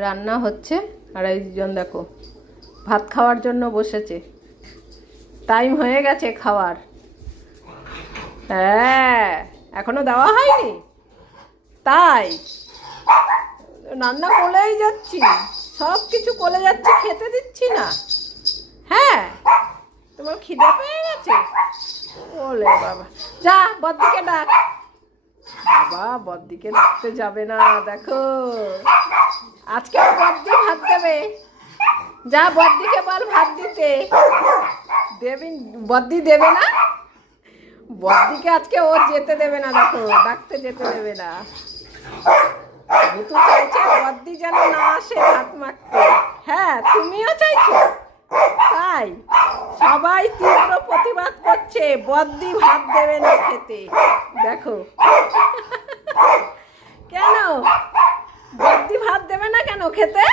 রান্না হচ্ছে আর এইজন দেখো ভাত খাওয়ার জন্য বসেছে। টাইম হয়ে গেছে খাওয়ার। হ্যাঁ, এখনো দেওয়া হয়নি, তাই রান্না করেই যাচ্ছি, সব কিছু করে যাচ্ছি, খেতে দিচ্ছি না। হ্যাঁ, তোমার খিদে পেয়ে গেছে? ওলে বাবা, যা বদ্দিকে ডাক। বাবা, বদ্দিকে ডাকতে যাবে না, দেখো আজকে বদ্দি ভাত দেবে। যা বদ্দিকে বল ভাত দিতে। দেবি? বদ্দি দেবে না, বদ্দিকে আজকে ও যেতে দেবে না, দেখো ডাকতে যেতে দেবে না। ভুতু চাইছে বদ্দি যেন না আসে ভাত মাখতে। হ্যাঁ, তুমিও চাইছো, তাই সবাই তীব্র প্রতিবাদ করছে বদ্দি ভাত দেবে না খেতে। দেখো কেন বদ্দি ভাত দেবে না কেন খেতে?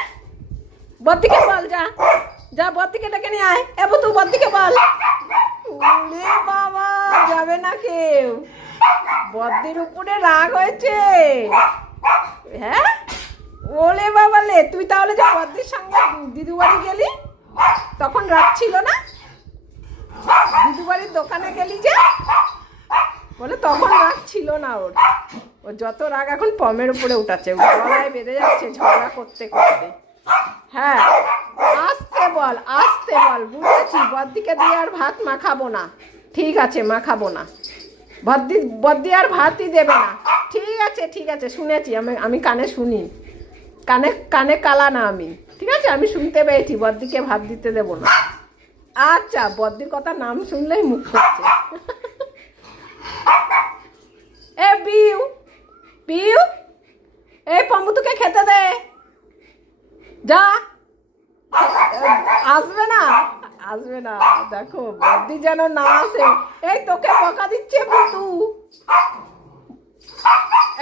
বদ্দিকে বল, যা যা বদ্দিকে ডেকে নিয়ে আয়। এ ভুতু, বদ্দিকে বল। ওরে বাবা, যাবে না কেউ। বদ্দির উপরে রাগ হয়েছে। হ্যাঁ, ওলে বাবা লে, তুই তাহলে যে বদ্দির সঙ্গে দিদু বাড়ি গেলি তখন রাগ ছিল না? দিদু বাড়ির দোকানে গেলি যে, বলে তখন রাগ ছিল না ওর। ওর যত রাগ এখন পমের উপরে উঠাচ্ছে, গলায় বেঁধে যাচ্ছে ঝগড়া করতে করতে। হ্যাঁ, আসতে বল, আসতে বল। বুঝেছি, বদ্দিকে দিয়ে আর ভাত মাখাবো না। ঠিক আছে, মাখাবো না। বদ্দি আর ভাতই দেবে না। ঠিক আছে, ঠিক আছে, শুনেছি, আমি কানে শুনি, কানে কানে কালা না আমি। ঠিক আছে, আমি শুনতে পেয়েছি বদ্দিকে ভাত দিতে দেবো না। আচ্ছা, বদ্দির কথা নাম শুনলেই মুখ করছে। এ বিউ, বিউ, এই পম্বুতুকে খেতে দে, যা। আসবে না, আসবে না। দেখো বদ্দি যেন না আসে। এই তোকে বকা দিচ্ছে ভুতু।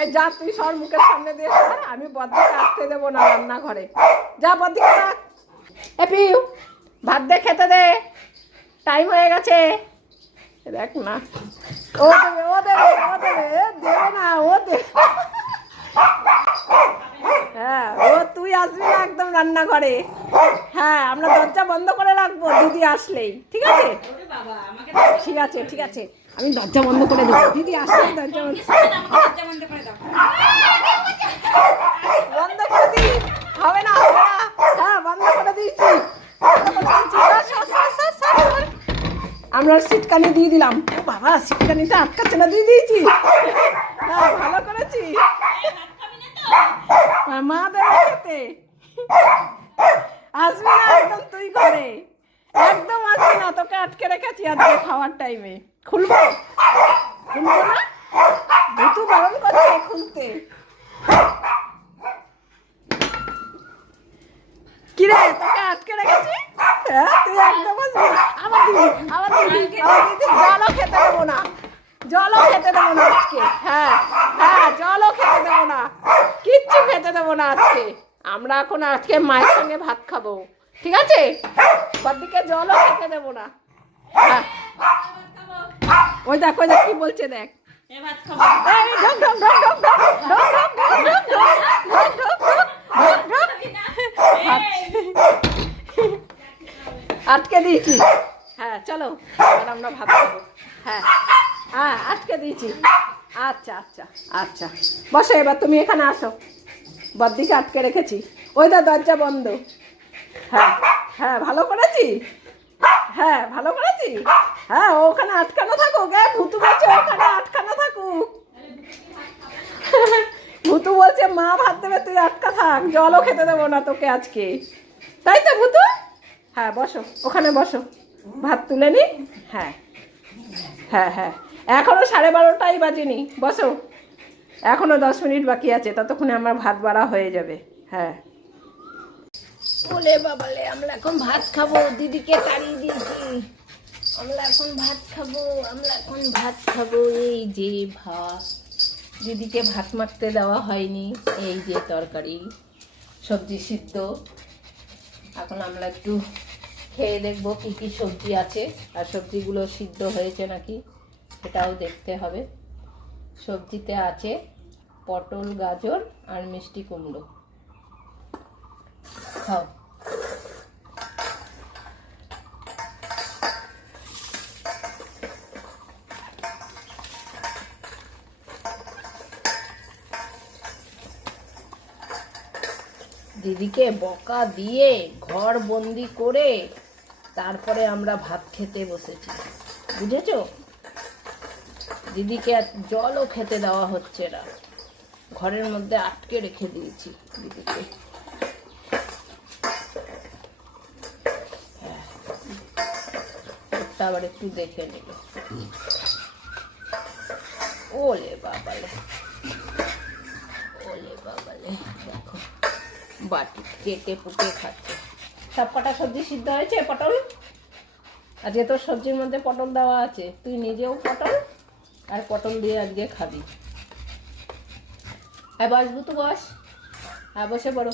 এই যা, তুই সর মুখের সামনে দিয়ে সর। আমি বদ্দিকে আসতে দেবো না রান্নাঘরে। যা, বদ্দিকে ডাক। এ পিউ, ভাত দে, খেতে দে, টাইম হয়ে গেছে। দেখ না, ও দেবে, ও দেবে, ও দেবে, দেবে না, ও দেবে। হ্যাঁ, ও তুই আসবি না একদম রান্নাঘরে। হ্যাঁ, আমরা দরজা বন্ধ করে রাখবো দিদি আসলেই। ঠিক আছে, ঠিক আছে, ঠিক আছে, আমি দরজা বন্ধ করে দেবো। দিদি আসলেই দরজা বন্ধ করে দাও। বন্ধ করে দিই, হবে না, হবে না। হ্যাঁ, বন্ধ করে দিয়েছি। আমরা সিটকানি দিয়ে দিলাম। বাবা, সিটকানিটা আটকাচ্ছে না, দিয়ে দিয়েছি। হ্যাঁ, ভালো করেছি। মা দেবে খেতে। আসবি না একদম তুই করে, একদম আসবি না। তোকে আটকে রেখেছি আজকে খাওয়ার টাইমে। খুলবো? খুলবো না, ভুতু বারণ করছে খুলতে। কিরে, তোকে আটকে রেখেছি? হ্যাঁ, তুই একদম আসবি না। আমার দিদি, আমার দিদি, আমার দিদি জলও খেতে দেবো না, জলও খেতে দেবো না আজকে। হ্যাঁ, হ্যাঁ, জলও খেতে দেবো না, কিচ্ছু খেতে দেবো না আজকে। আমরা এখন আজকে মায়ের সঙ্গে ভাত খাবো। ঠিক আছে, বদ্দিকে জলও খেতে দেবো না। হ্যাঁ, ওই দেখ, ওই দেখ কি বলছে, দেখ। আটকে দিয়েছি। হ্যাঁ, চলো এবার আমরা ভাত খাবো। হ্যাঁ, হ্যাঁ, আটকে দিয়েছি। আচ্ছা, আচ্ছা, আচ্ছা, বসো এবার, তুমি এখানে আসো। বদ্দিকে আটকে রেখেছি, ওই দরজা বন্ধ। হ্যাঁ, হ্যাঁ, ভালো করেছি। হ্যাঁ, ভালো করেছি। হ্যাঁ, ওখানে আটকানো থাকুক। ভুতু বলছে ওখানে আটকানো থাকুক। ভুতু বলছে মা ভাত দেবে, তুই আটকা থাক, জলও খেতে দেবো না তোকে আজকে। তাই তো ভুতু? হ্যাঁ, বসো, ওখানে বসো, ভাত তুলে নি। হ্যাঁ, হ্যাঁ, হ্যাঁ, এখনো 12:30 বাজেনি, বসো। এখনো 10 মিনিট বাকি আছে, ততক্ষণে আমার ভাত বাড়া হয়ে যাবে। হ্যাঁ, ওলে বাবালে, আমরা এখন ভাত খাবো। দিদিকে তাড়িয়ে দিয়েছি, আমরা এখন ভাত খাবো, আমরা এখন ভাত খাবো। এই যে ভাত, দিদিকে ভাত মাখতে দেওয়া হয়নি। এই যে তরকারি, সবজি সিদ্ধ। এখন আমরা একটু খেয়ে দেখবো কি কি সবজি আছে, আর সবজিগুলো সিদ্ধ হয়েছে নাকি সেটাও দেখতে হবে। সবজিতে আছে পটল, গাজর আর মিষ্টি কুমড়ো। খাও। দিদিকে বকা দিয়ে ঘর বন্দি করে তারপরে আমরা ভাত খেতে বসেছি, বুঝেছো? দিদিকে আর জলও খেতে দেওয়া হচ্ছে না, ঘরের মধ্যে আটকে রেখে দিয়েছি দিদিকে। হ্যাঁ, আবার একটু দেখে নিল। ওলে বাবালে, ওলে বাবালে, দেখো বাটি কেটে পুটে খাচ্ছে। সব কটা সবজি সিদ্ধ হয়েছে? পটল আজকে তোর সবজির মধ্যে পটল দেওয়া আছে, তুই নিজেও পটল আর পটল দিয়ে আজকে খাবি। হ্যাঁ বস, বুতু বস, হ্যাঁ বসে পড়ো।